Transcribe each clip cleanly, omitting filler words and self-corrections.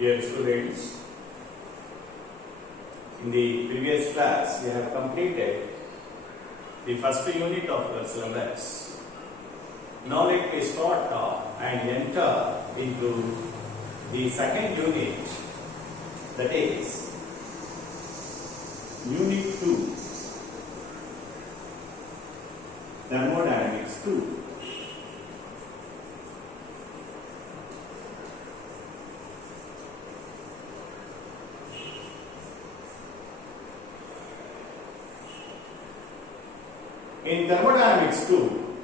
Dear students, in the previous class we have completed the first unit of your syllabus. Now let me start and enter into the second unit, that is Unit 2, Thermodynamics 2. In Thermodynamics 2,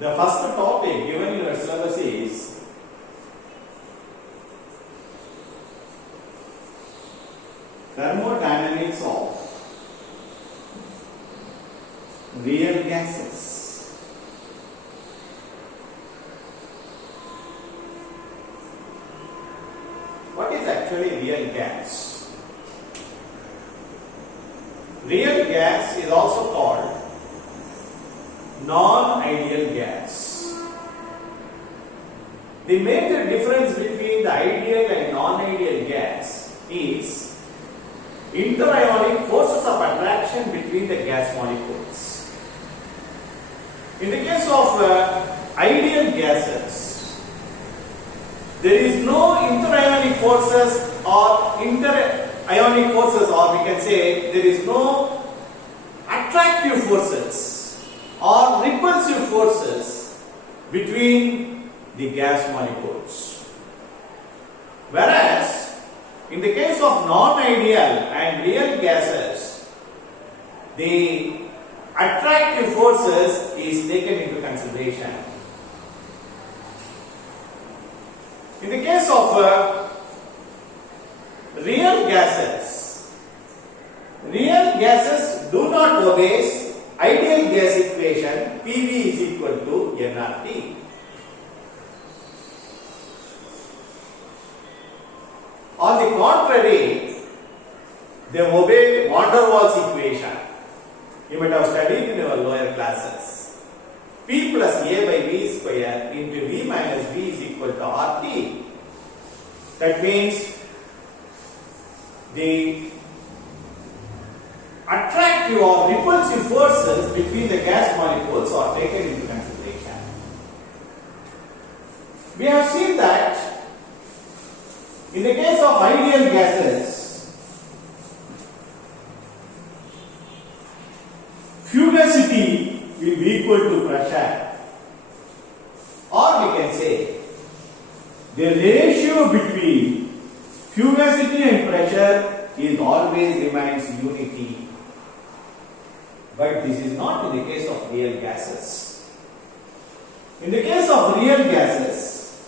the first topic given in your syllabus is thermodynamics of real gases. What is actually real gas? Real gas is also called non-ideal gas. The major difference between the ideal and non-ideal gas is interionic forces of attraction between the gas molecules. In the case of ideal gases, there is no interionic forces or interionic forces, or we can say there is no attractive forces or repulsive forces between the gas molecules. Whereas in the case of non-ideal and real gases, the attractive forces is taken into consideration. In the case of real gases do not obey ideal gas equation PV is equal to nRT. On the contrary, they obey van der Waals equation. You might have studied in your lower classes. P plus A by V square into V minus V is equal to RT. That means the attractive or repulsive forces between the gas molecules are taken into consideration. We have seen that in the case of ideal gases, fugacity will be equal to pressure, or we can say the ratio between fugacity and pressure is always remains unity. But this is not in the case of real gases. In the case of real gases,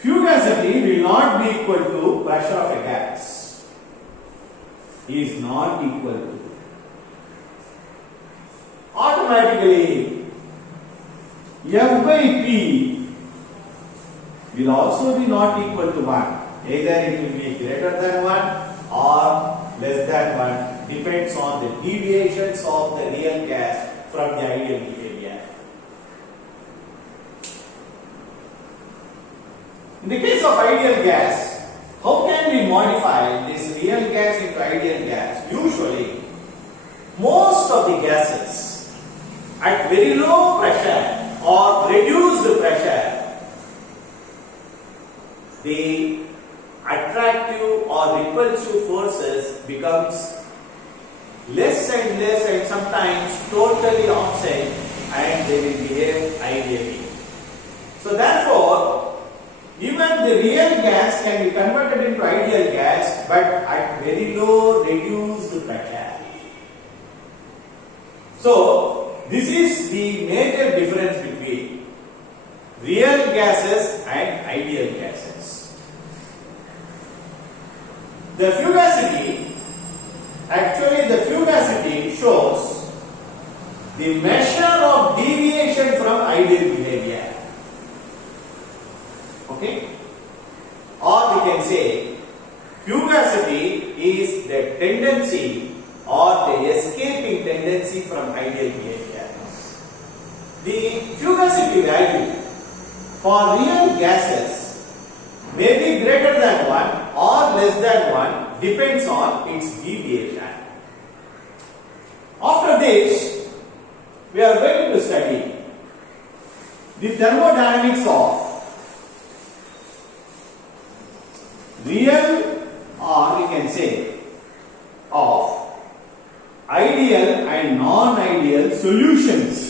fugacity will not be equal to pressure of a gas. Is not equal to. Automatically, F by P will also be not equal to 1. Either it will be greater than 1 or less than 1, depends on the deviations of the real gas from the ideal behavior. In the case of ideal gas, how can we modify this real gas into ideal gas? Usually, most of the gases at very low pressure or reduced pressure, the attractive or repulsive forces becomes less and sometimes totally absent, and they will behave ideally. So therefore, even the real gas can be converted into ideal gas, but at very low reduced pressure. So this is the major difference between real gases and ideal gases. The fugacity, actually the fugacity shows the measure of deviation from ideal behavior. Okay? Or we can say fugacity is the tendency or the escaping tendency from ideal behavior. The fugacity value for real gases may be greater than 1 or less than 1 depends on its deviation. After this, we are going to study the thermodynamics of real, or we can say of ideal and non-ideal solutions.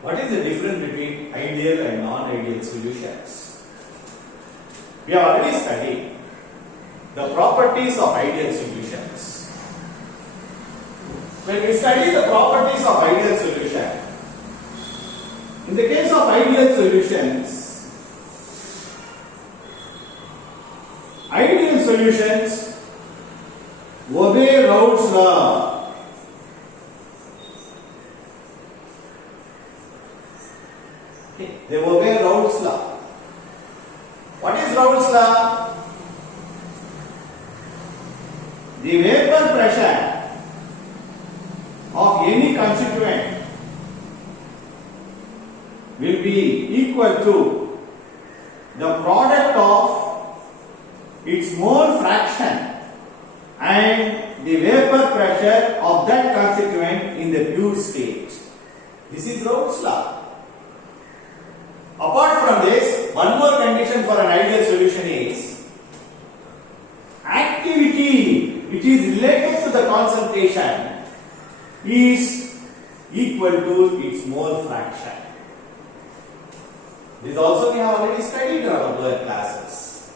What is the difference between ideal and non-ideal solutions? We have already studied the properties of ideal solutions. When we study the properties of ideal solution, in the case of ideal solutions obey Raoult's law. They obey Raoult's law. What is Raoult's law? The vapor pressure of any constituent will be equal to the product of its mole fraction and the vapor pressure of that constituent in the pure state. This is Raoult's law. Apart from this, one more condition for an ideal solution is activity which is related to the concentration is equal to its mole fraction. This also we have already studied in our lower classes.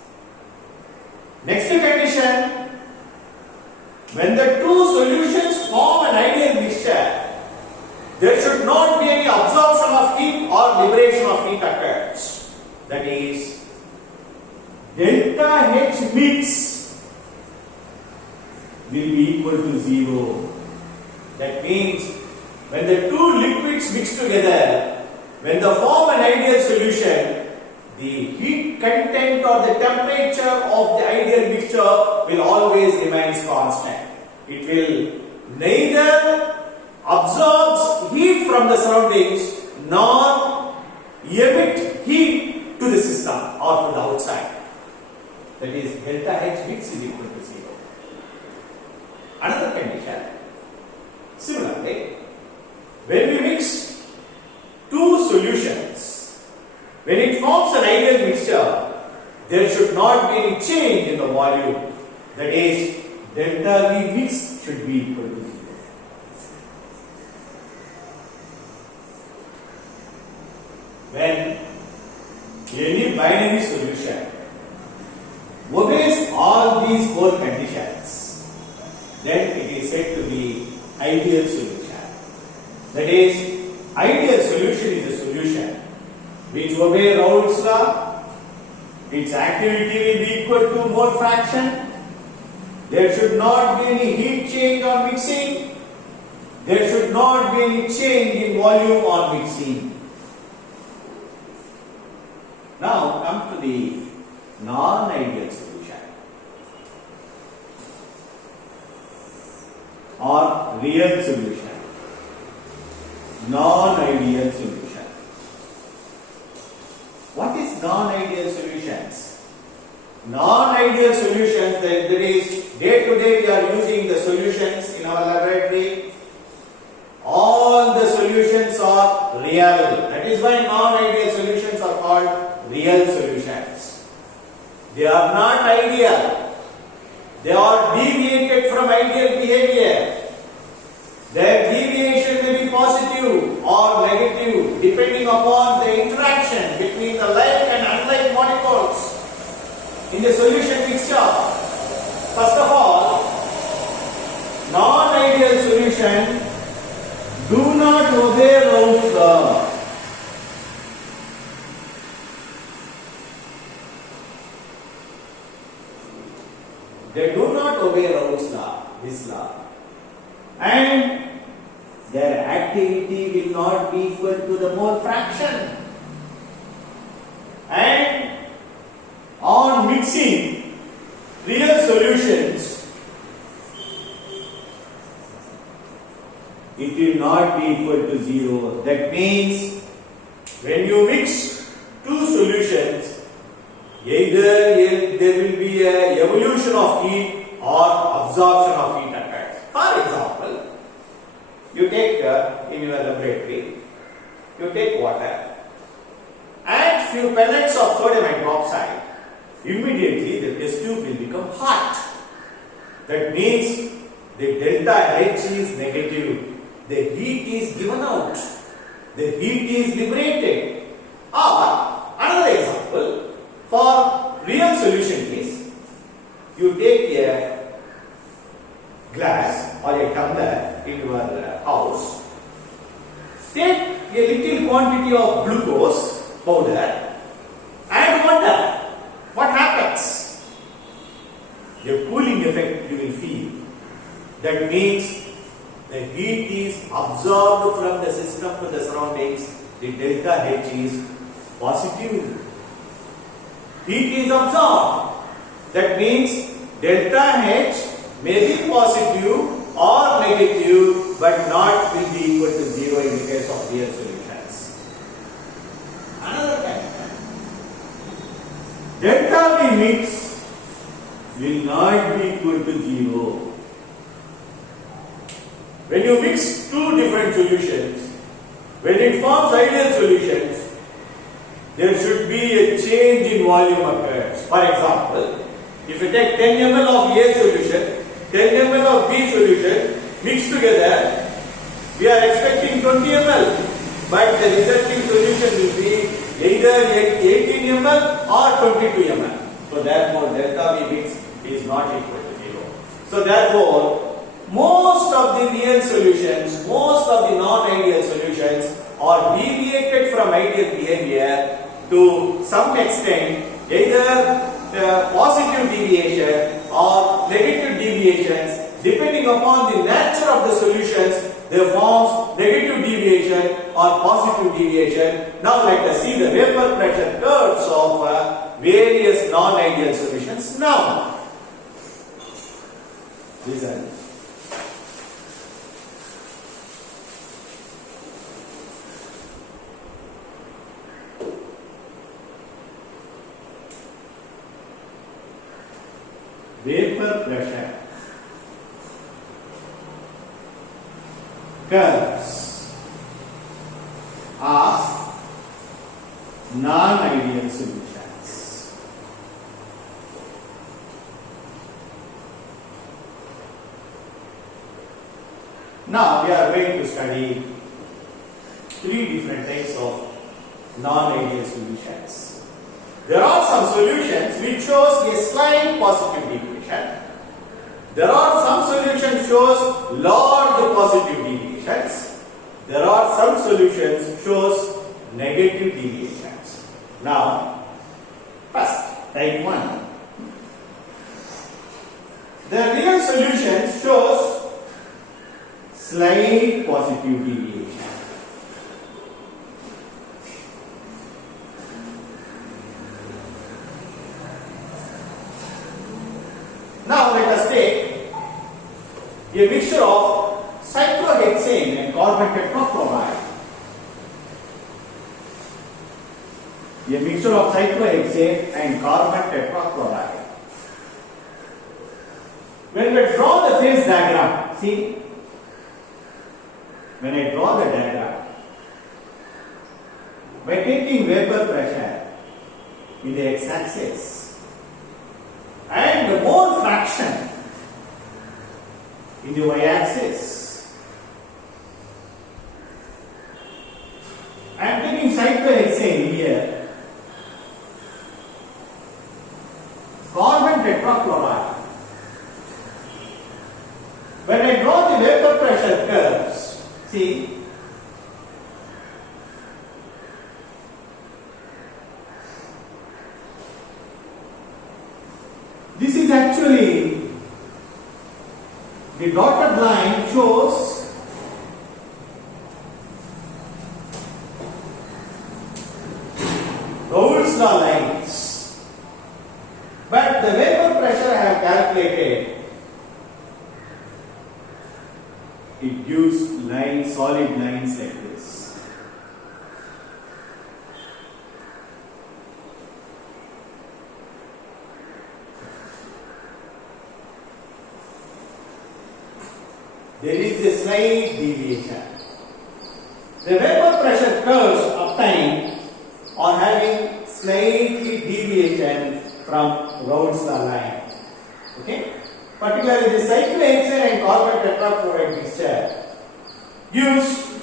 Next condition, when the two solutions form an ideal mixture, there should not be any absorption of heat or liberation of heat occurs. That is, delta H mix will be equal to 0. That means when the two liquids mix together, when they form an ideal solution, the heat content or the temperature of the ideal mixture will always remain constant. It will neither absorb heat from the surroundings nor emit heat to the system or to the outside. That is, delta H mix is equal to 0. Another condition, similarly, when we mix two solutions, when it forms an ideal mixture, there should not be any change in the volume. That is, delta V mix should be equal to 0. When any binary solution obeys all these four conditions, then it is said to be ideal solution. That is, ideal solution is a solution which obeys Raoult's law. Its activity will be equal to mole fraction. There should not be any heat change on mixing. There should not be any change in volume on mixing. Now come to the non-ideal solution or real solution. Non-ideal solution. What is non-ideal solutions? Non-ideal solutions, that is, day to day we are using the solutions in our laboratory. All the solutions are real. That is why non-ideal solutions are called real solutions. They are not ideal. They are deviated from ideal behavior. Their deviation may be positive or negative depending upon the interaction between the like and unlike molecules in the solution mixture. First of all, non-ideal solution do not obey Raoult's law. They do not obey Raoult's law, this law, and their reactivity will not be equal to the mole fraction. And on mixing real solutions, it will not be equal to 0. That means when you mix two solutions, either there will be a evolution of heat or absorption of heat occurs. For example, you take in your laboratory, you take water, add few pellets of sodium hydroxide, immediately the test tube will become hot. That means the delta H is negative. The heat is given out. The heat is liberated. Or another example, for real solution is, you take a glass or a tumbler in your house, take a little quantity of glucose powder, add water. What happens? A cooling effect you will feel. That means the heat is absorbed from the system to the surroundings. The delta H is positive. Heat is absorbed. That means delta H may be positive or negative, but not will be equal to 0 in the case of real solutions. Another time, delta V mix will not be equal to 0. When you mix two different solutions, when it forms ideal solutions, there should be a change in volume occurs. For example, if you take 10 ml of A solution, 10 ml of B solution mixed together, we are expecting 20 ml, but the resulting solution will be either 18 ml or 22 ml. So therefore, delta V mix is not equal to 0. So therefore, most of the real solutions, most of the non-ideal solutions are deviated from ideal behavior to some extent, either positive deviation or negative deviations. Depending upon the nature of the solutions, they form negative deviation or positive deviation. Now let us see the vapor pressure curves of various non-ideal solutions. Now, listen. Vapor pressure curves of non-ideal solutions. Now we are going to study three different types of non-ideal solutions. There are some solutions which shows a slight positive deviation. There are some solutions shows large positive deviations. There are some solutions shows negative deviations. Now, first, type 1. The real solution shows slight positive deviation. Now let us take a mixture of cyclohexane and carbon tetrachloride. A mixture of cyclohexane and carbon tetrachloride. When we draw the phase diagram, see, when I draw the diagram, by taking vapor pressure in the x-axis, and the mole fraction in the y-axis. I am taking cyclohexane here, carbon tetrachloride. When I draw the vapor pressure curves, see, this is actually, the dotted line shows it gives lines, solid lines like this. There is a slight deviation. The vapor pressure curves obtained are having slightly deviation from Raoult's law line. Okay? Particularly the cyclohexane and carbon tetrachloride mixture gives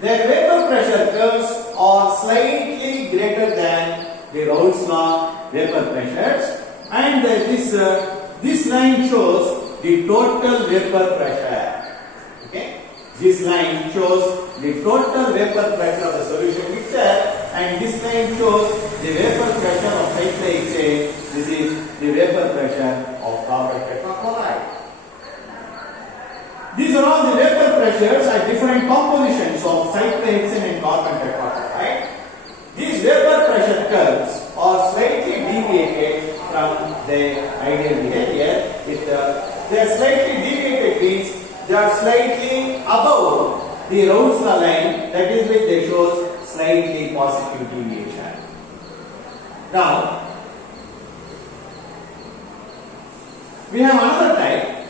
their vapor pressure curves are slightly greater than the Raoult's law vapor pressures, and this line shows the total vapor pressure. Okay? This line shows the total vapor pressure of the solution mixture, and this line shows the vapor pressure of cyclohexane. This is the vapor pressure of carbon tetrachloride. These are all the vapor pressures at different compositions of cyclohexane and carbon tetrachloride. These vapor pressure curves are slightly deviated from their ideal behavior. They are slightly deviated means they are slightly above the Raoult's law line, that is which they shows slightly positive deviation. Now, we have another type,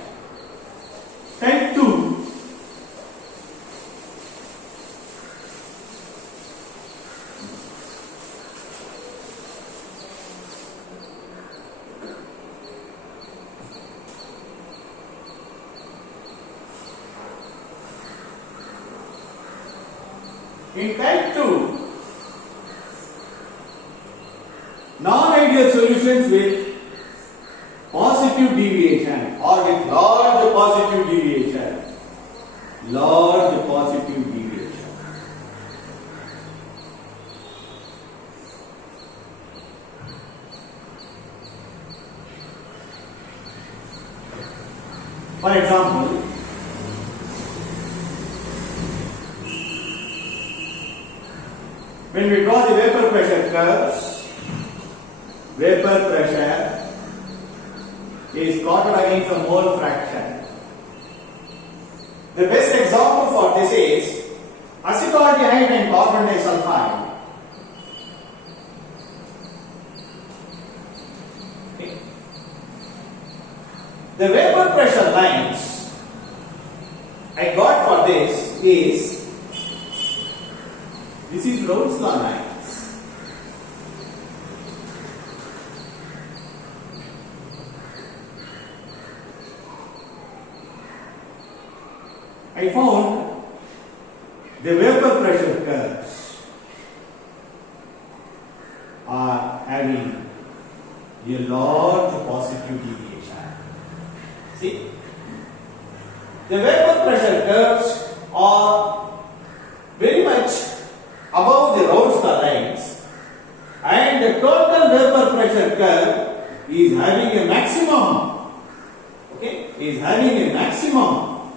type 2. In type 2, non-ideal solutions with positive deviation or with large positive deviation. Large positive deviation. For example, when we draw the vapor pressure curves, vapor pressure is plotted against the mole fraction. The best example for this is acetaldehyde and carbon disulfide. Okay. The vapor pressure lines I got for this is Raoult's law lines. I found the vapor pressure curves are having a large positive deviation. See? The vapor pressure curves are very much above the Raoult's law lines, and the total vapor pressure curve is having a maximum. Okay? Is having a maximum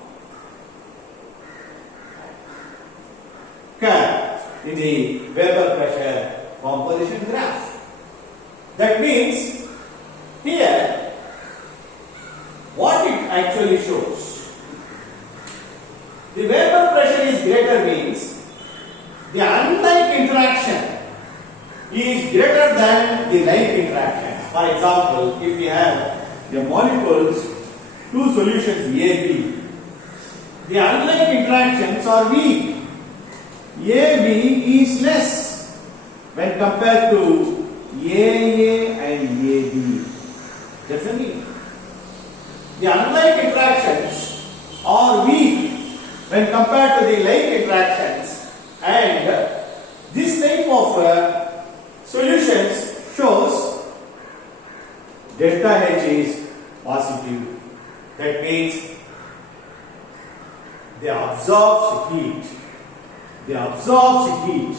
curve in the vapor pressure composition graph. That means here what it actually shows, the vapor pressure is greater means the unlike interaction is greater than the like interaction. For example, if we have the molecules, two solutions A, B, the unlike interactions are weak. AB is less when compared to AA and AB. Definitely. The unlike interactions are weak when compared to the like interactions, and this type of solutions shows delta H is positive. That means they absorb heat. They absorb heat.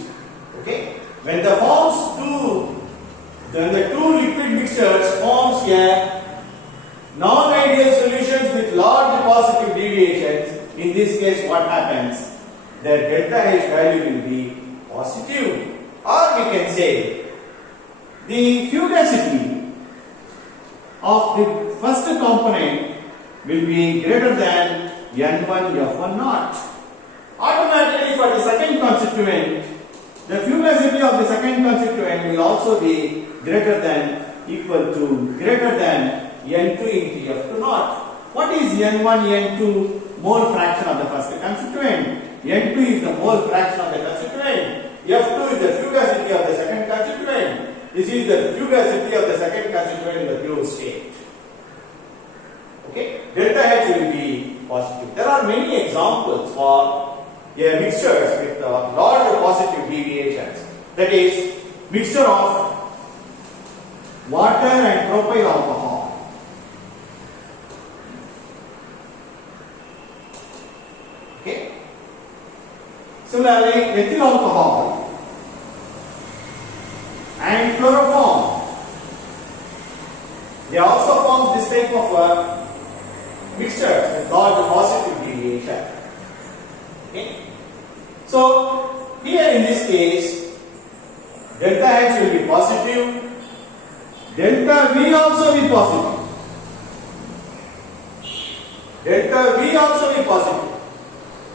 Okay? When the two liquid mixtures forms a non-ideal solutions with large positive deviations, in this case what happens? Their delta H value will be positive. Or we can say the fugacity of the first component will be greater than N1 F1 naught. Automatically for the second constituent, the fugacity of the second constituent will also be greater than equal to greater than N2 into F2 naught. What is N1, N2 mole fraction of the first constituent? N2 is the mole fraction of the constituent. F2 is the fugacity of the second constituent. This is the fugacity of the second constituent in the pure state. Okay, delta H will be positive. There are many examples for mixtures with large positive deviations. That is, mixture of water and propyl alcohol. Okay. Similarly, ethyl alcohol and chloroform. They also form this type of mixture with large positive deviation. Okay. So here in this case, delta H will be positive, delta V also be positive. Delta V also be positive.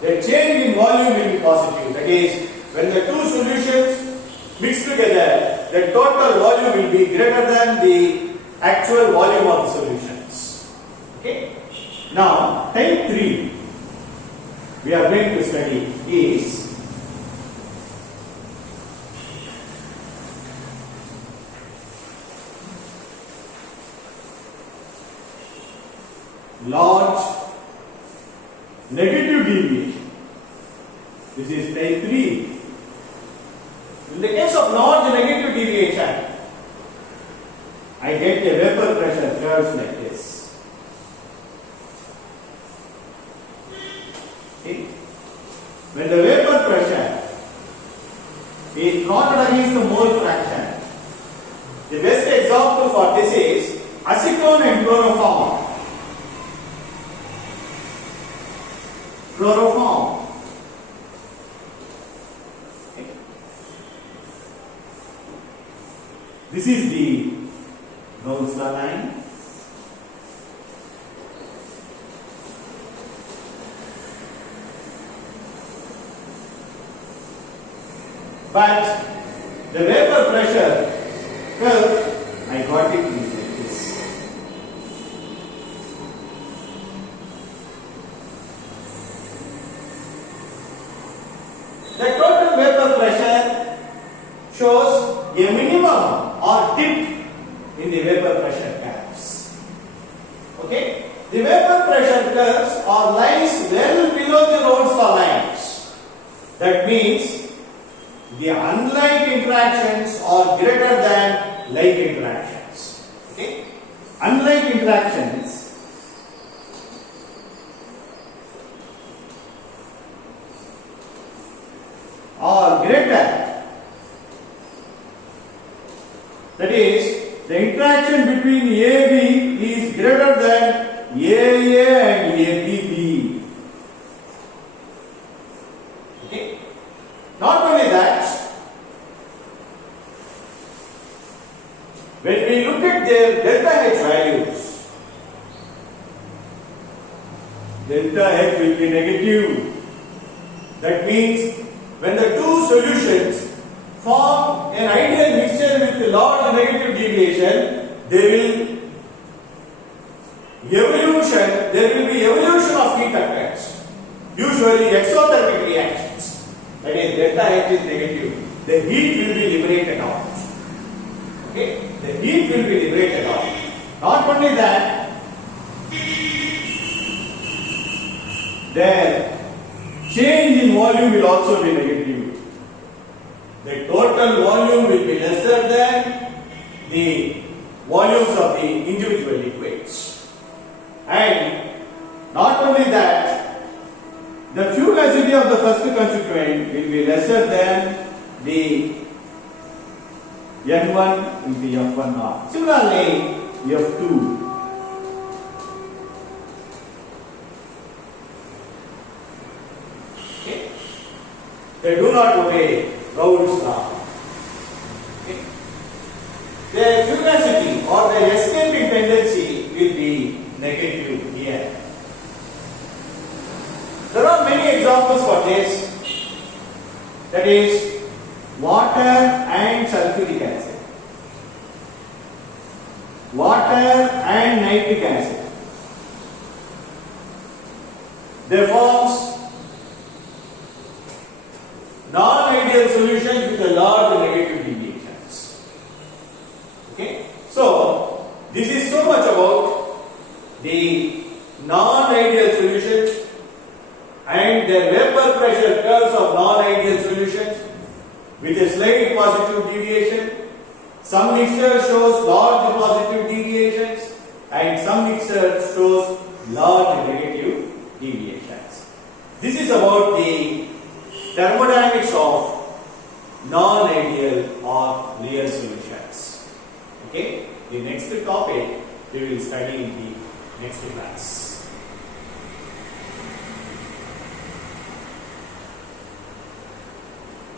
The change in volume will be positive. That is, when the two solutions mix together, the total volume will be greater than the actual volume of the solutions. Okay. Now, type 3 we are going to study is large negative deviation. This is type 3. In the case of large negative deviation, I get a vapor pressure curves like this. Okay. When the vapor pressure is plotted against the mole fraction, the best example for this is acetone and chloroform. Chloroform. Okay. This is the Gauss law line. But the vapor pressure curve, I got it like this. The total vapor pressure shows a minimum or dip in the vapor pressure curves. Okay? The vapor pressure curves are lines well below the Rhodes law lines. That means the unlike interactions are greater than like interactions. Okay? Unlike interactions are greater. That is, the interaction between AB is greater than AA and ABB. Okay? Not only that, when we look at their delta H values, delta H will be negative. That means when the two solutions form an ideal mixture with a large negative deviation, there will be evolution of heat occurs. Usually exothermic reactions. That is, delta H is negative. The heat will be liberated out. Okay? The heat will be liberated out. Not only that, the change in volume will also be negative. The total volume will be lesser than the volumes of the individual liquids. And not only that, the fugacity of the first constituent will be lesser than the N1 will be F1 naught. Similarly, F2. Okay. They do not obey Raoult's law. Okay. Their fugacity or their escaping tendency will be negative here. examples for this, that is water and sulfuric acid, water and nitric acid. They forms non-ideal solutions with a large negative deviations. Okay, so this is so much about the non-ideal solutions and their vapor pressure curves of non-ideal solutions with a slight positive deviation. Some mixture shows large positive deviations and some mixture shows large negative deviations. This is about the thermodynamics of non-ideal or real solutions. Okay, the next topic we will study in the next class.